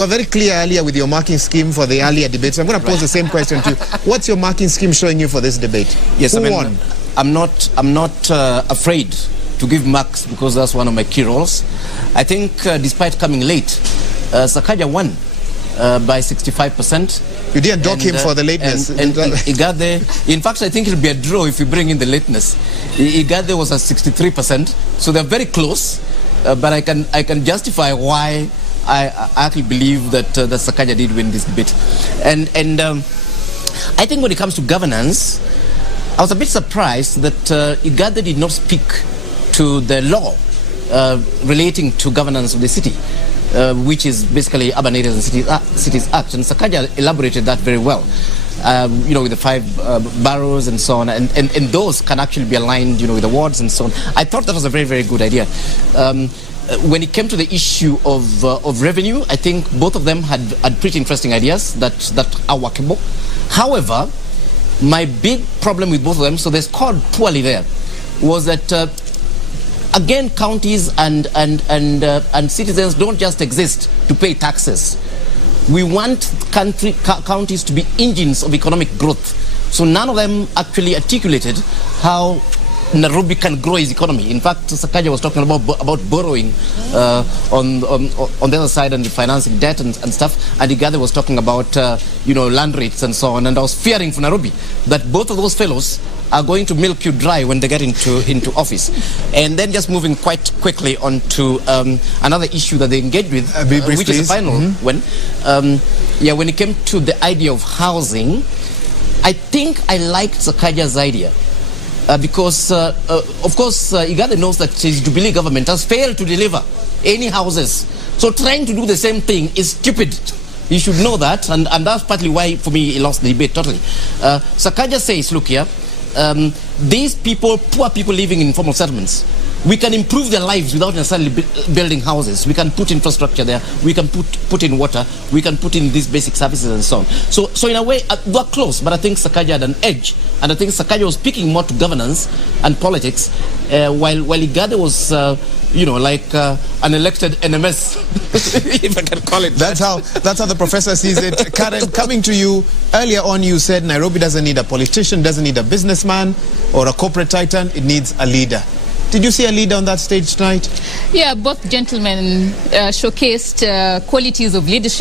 You were very clear earlier with your marking scheme for the earlier debates. I'm going to pose the same question to you. What's your marking scheme showing you for this debate? Yes, Who won? I'm not afraid to give marks because that's one of my key roles. I think despite coming late, Sakaja won by 65%. You didn't dock him for the lateness. And he got there. In fact, I think it'll be a draw if you bring in the lateness. He got there was at 63%, so they're very close. But I can justify why I actually believe that that Sakaja did win this debate. And I think when it comes to governance, I was a bit surprised that Igade did not speak to the law relating to governance of the city, which is basically Urban Areas and Cities Act. And Sakaja elaborated that very well, you know, with the 5 boroughs and so on. And those can actually be aligned, you know, with the wards and so on. I thought that was a very, very good idea. When it came to the issue of revenue, I think both of them had pretty interesting ideas that are workable. However, my big problem with both of them, so they scored poorly there, was that again, counties and citizens don't just exist to pay taxes. We want counties to be engines of economic growth. So none of them actually articulated how Nairobi can grow its economy. In fact, Sakaja was talking about borrowing on the other side and financing debt and stuff, and Igade was talking about you know, land rates and so on. And I was fearing for Nairobi that both of those fellows are going to milk you dry when they get into office. And then just moving quite quickly on to another issue that they engaged with, which is the final one. Yeah, when it came to the idea of housing, I think I liked Sakaja's idea. Because, of course, Igade knows that his Jubilee government has failed to deliver any houses. So trying to do the same thing is stupid. You should know that, and that's partly why, for me, he lost the debate totally. Sakaja says, look here, these people, poor people living in informal settlements, we can improve their lives without necessarily building houses. We can put infrastructure there. We can put in water. We can put in these basic services and so on. So in a way, we're close, but I think Sakaja had an edge. And I think Sakaja was speaking more to governance and politics, while Igade was, you know, like an elected NMS, if I can call it that. That's how the professor sees it. Karen, coming to you, earlier on you said Nairobi doesn't need a politician, doesn't need a businessman or a corporate titan, it needs a leader. Did you see a leader on that stage tonight? Yeah, both gentlemen showcased qualities of leadership.